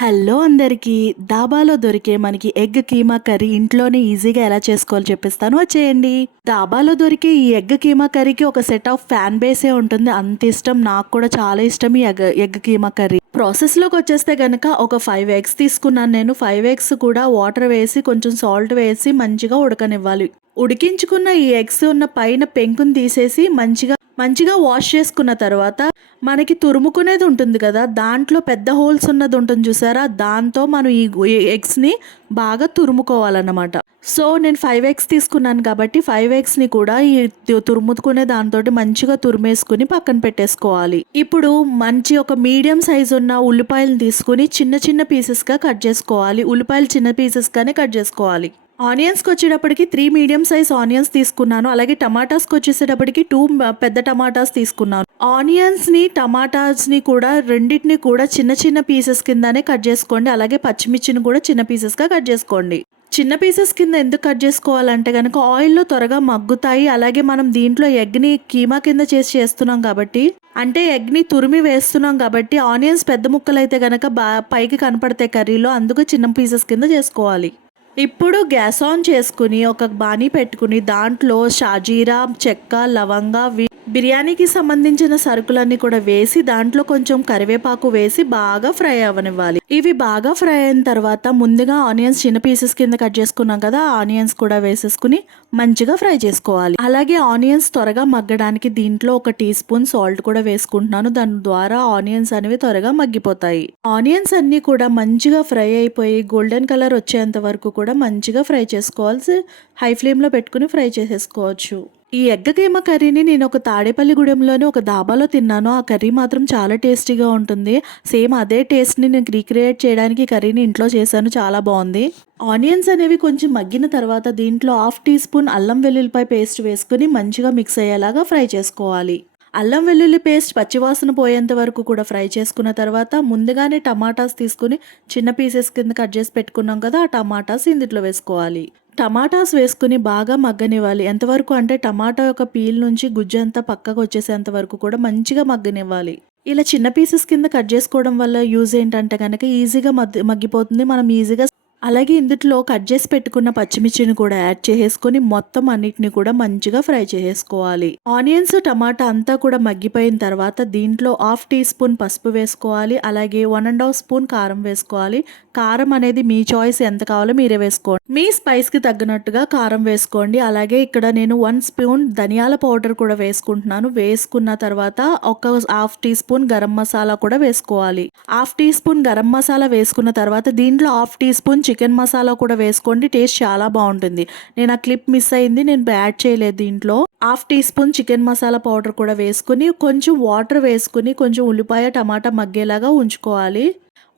Hello అందరికీ. దాబాలో దొరికే మనకి ఎగ్ కీమా కర్రీ ఇంట్లోనే ఈజీగా ఎలా చేసుకోవాలో చెప్పిస్తాను. వచ్చేయండి. దాబాలో దొరికే ఈ ఎగ్ కీమా కర్రీకి ఒక సెట్ ఆఫ్ ఫ్యాన్ బేసే ఉంటుంది. అంత ఇష్టం నాకు కూడా చాలా ఇష్టం ఈ ఎగ్ ఎగ్ కీమా కర్రీ. ప్రాసెస్లోకి వచ్చేస్తే కనుక ఒక ఫైవ్ ఎగ్స్ తీసుకున్నాను నేను. ఫైవ్ ఎగ్స్ కూడా వాటర్ వేసి కొంచెం సాల్ట్ వేసి మంచిగా ఉడకనివ్వాలి. ఉడికించుకున్న ఈ ఎగ్స్ ఉన్న పైన పెంకుని తీసేసి మంచిగా మంచిగా వాష్ చేసుకున్న తర్వాత మనకి తురుముకునేది ఉంటుంది కదా దాంట్లో పెద్ద హోల్స్ ఉన్నది ఉంటుంది చూసారా? దాంతో మనం ఈ ఎగ్స్ని బాగా తురుముకోవాలన్నమాట. సో నేను ఫైవ్ ఎగ్స్ తీసుకున్నాను కాబట్టి ఫైవ్ ఎగ్స్ని కూడా ఈ తురుముకునే దాంతో మంచిగా తురిమేసుకుని పక్కన పెట్టేసుకోవాలి. ఇప్పుడు మంచి ఒక మీడియం సైజ్ ఉన్న ఉల్లిపాయలు తీసుకుని చిన్న చిన్న పీసెస్గా కట్ చేసుకోవాలి. ఉల్లిపాయలు చిన్న పీసెస్గానే కట్ చేసుకోవాలి. ఆనియన్స్కి వచ్చేటప్పటికి త్రీ మీడియం సైజ్ ఆనియన్స్ తీసుకున్నాను. అలాగే టమాటాస్కి వచ్చేసేటప్పటికి టూ పెద్ద టమాటాస్ తీసుకున్నాను. ఆనియన్స్ని టమాటాస్ని కూడా రెండింటిని కూడా చిన్న చిన్న పీసెస్ కిందనే కట్ చేసుకోండి. అలాగే పచ్చిమిర్చిని కూడా చిన్న పీసెస్గా కట్ చేసుకోండి. చిన్న పీసెస్ కింద ఎందుకు కట్ చేసుకోవాలంటే కనుక ఆయిల్లో త్వరగా మగ్గుతాయి. అలాగే మనం దీంట్లో ఎగ్ని కీమా కింద చేసి చేస్తున్నాం కాబట్టి అంటే ఎగ్ని తురిమి వేస్తున్నాం కాబట్టి ఆనియన్స్ పెద్ద ముక్కలు అయితే కనుక బా పైకి కనపడతాయి కర్రీలో. అందుకు చిన్న పీసెస్ కింద చేసుకోవాలి. ఇప్పుడు గ్యాస్ ఆన్ చేసుకుని ఒక బాణీ పెట్టుకుని దాంట్లో షాజీరా చెక్క లవంగా వి- బిర్యానీకి సంబంధించిన సరుకులన్నీ కూడా వేసి దాంట్లో కొంచెం కరివేపాకు వేసి బాగా ఫ్రై అవ్వనివ్వాలి ఇవి బాగా ఫ్రై అయిన తర్వాత ముందుగా ఆనియన్స్ చిన్న పీసెస్ కింద కట్ చేసుకున్నాం కదా ఆనియన్స్ కూడా వేసేసుకుని మంచిగా ఫ్రై చేసుకోవాలి. అలాగే ఆనియన్స్ త్వరగా మగ్గడానికి దీంట్లో ఒక టీ స్పూన్ సాల్ట్ కూడా వేసుకుంటున్నాను. దాని ద్వారా ఆనియన్స్ అనేవి త్వరగా మగ్గిపోతాయి. ఆనియన్స్ అన్ని కూడా మంచిగా ఫ్రై అయిపోయి గోల్డెన్ కలర్ వచ్చేంత వరకు కూడా మంచిగా ఫ్రై చేసుకోవాల్సి హై ఫ్లేమ్లో పెట్టుకుని ఫ్రై చేసేసుకోవచ్చు. ఈ ఎగ్గకేమ కర్రీని నేను ఒక తాడేపల్లిగూడెంలోని ఒక దాబాలో తిన్నాను. ఆ కర్రీ మాత్రం చాలా టేస్టీగా ఉంటుంది. సేమ్ అదే టేస్ట్ని నేను రీక్రియేట్ చేయడానికి కర్రీని ఇంట్లో చేశాను. చాలా బాగుంది. ఆనియన్స్ అనేవి కొంచెం మగ్గిన తర్వాత దీంట్లో హాఫ్ టీ స్పూన్ అల్లం వెల్లుల్లిపాయ పేస్ట్ వేసుకుని మంచిగా మిక్స్ అయ్యేలాగా ఫ్రై చేసుకోవాలి. అల్లం వెల్లుల్లి పేస్ట్ పచ్చివాసన పోయేంత వరకు కూడా ఫ్రై చేసుకున్న తర్వాత ముందుగానే టమాటాస్ తీసుకుని చిన్న పీసెస్ కింద కట్ చేసి పెట్టుకున్నాం కదా ఆ టమాటాస్ ఇందులో వేసుకోవాలి. టమాటాస్ వేసుకుని బాగా మగ్గనివ్వాలి. ఎంతవరకు అంటే టమాటా యొక్క పీల్ నుంచి గుజ్జంతా పక్కకు వచ్చేసేంత వరకు కూడా మంచిగా మగ్గనివ్వాలి. ఇలా చిన్న పీసెస్ కింద కట్ చేసుకోవడం వల్ల యూజ్ ఏంటంటే కనుక ఈజీగా మగ్గి మగ్గిపోతుంది. మనం ఈజీగా అలాగే ఇందులో కట్ చేసి పెట్టుకున్న పచ్చిమిర్చిని కూడా యాడ్ చేసేసుకొని మొత్తం అన్నిటిని కూడా మంచిగా ఫ్రై చేసేసుకోవాలి. ఆనియన్స్ టమాటా అంతా కూడా మగ్గిపోయిన తర్వాత దీంట్లో హాఫ్ టీ స్పూన్ పసుపు వేసుకోవాలి. అలాగే వన్ అండ్ హాఫ్ స్పూన్ కారం వేసుకోవాలి. కారం అనేది మీ చాయిస్ ఎంత కావాలో మీరే వేసుకోండి. మీ స్పైస్కి తగ్గినట్టుగా కారం వేసుకోండి. అలాగే ఇక్కడ నేను వన్ స్పూన్ ధనియాల పౌడర్ కూడా వేసుకుంటున్నాను. వేసుకున్న తర్వాత ఒక half teaspoon garam masala కూడా వేసుకోవాలి. Half teaspoon garam masala వేసుకున్న తర్వాత దీంట్లో half teaspoon chicken masala కూడా వేసుకోండి టేస్ట్ చాలా బాగుంటుంది. నేను ఆ క్లిప్ మిస్ అయింది నేను యాడ్ చేయలేదు దీంట్లో. Half teaspoon chicken masala powder కూడా వేసుకుని కొంచెం వాటర్ వేసుకుని కొంచెం ఉల్లిపాయ టమాటా మగ్గేలాగా ఉంచుకోవాలి.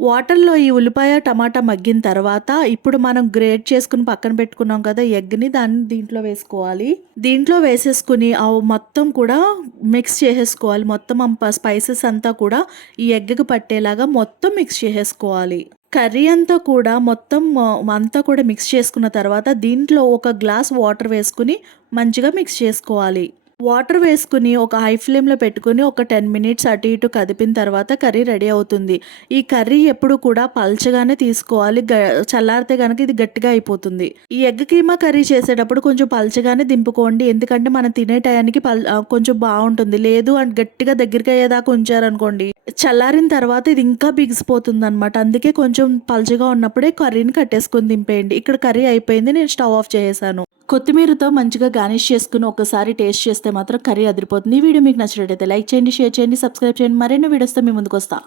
వాటర్లో ఈ ఉల్లిపాయ టమాటా మగ్గిన తర్వాత ఇప్పుడు మనం గ్రేట్ చేసుకుని పక్కన పెట్టుకున్నాం కదా ఎగ్ని దాన్ని దీంట్లో వేసుకోవాలి. దీంట్లో వేసేసుకుని అవి మొత్తం కూడా మిక్స్ చేసేసుకోవాలి. మొత్తం స్పైసెస్ అంతా కూడా ఈ ఎగ్కి పట్టేలాగా మొత్తం మిక్స్ చేసేసుకోవాలి. కర్రీ అంతా కూడా మొత్తం అంతా కూడా మిక్స్ చేసుకున్న తర్వాత దీంట్లో ఒక గ్లాస్ వాటర్ వేసుకుని మంచిగా మిక్స్ చేసుకోవాలి. వాటర్ వేసుకుని ఒక హై ఫ్లేమ్లో పెట్టుకుని ఒక టెన్ మినిట్స్ అటు ఇటు కదిపిన తర్వాత కర్రీ రెడీ అవుతుంది. ఈ కర్రీ ఎప్పుడు కూడా పల్చగానే తీసుకోవాలి. గ చల్లారితే కనుక ఇది గట్టిగా అయిపోతుంది. ఈ ఎగ్ కీమా కర్రీ చేసేటప్పుడు కొంచెం పల్చగానే దింపుకోండి. ఎందుకంటే మనం తినే టయానికి పల్ కొంచెం బాగుంటుంది. లేదు అండ్ గట్టిగా దగ్గరికి అయ్యేదాకా ఉంచారనుకోండి చల్లారిన తర్వాత ఇది ఇంకా బిగిసిపోతుంది అనమాట అందుకే కొంచెం పల్చగా ఉన్నప్పుడే కర్రీని కట్టేసుకొని దింపేయండి. ఇక్కడ కర్రీ అయిపోయింది. నేను స్టవ్ ఆఫ్ చేసేసాను. కొత్తిమీరతో మంచిగా గార్నిష్ చేసుకుని ఒకసారి టేస్ట్ చేస్తే మాత్రం కర్రీ అదిరిపోతుంది. ఈ వీడియో మీకు నచ్చినట్టయితే లైక్ చేయండి షేర్ చేయండి సబ్స్క్రైబ్ చేయండి. మరిన్ని వీడియోస్తో మీ ముందుకు వస్తా.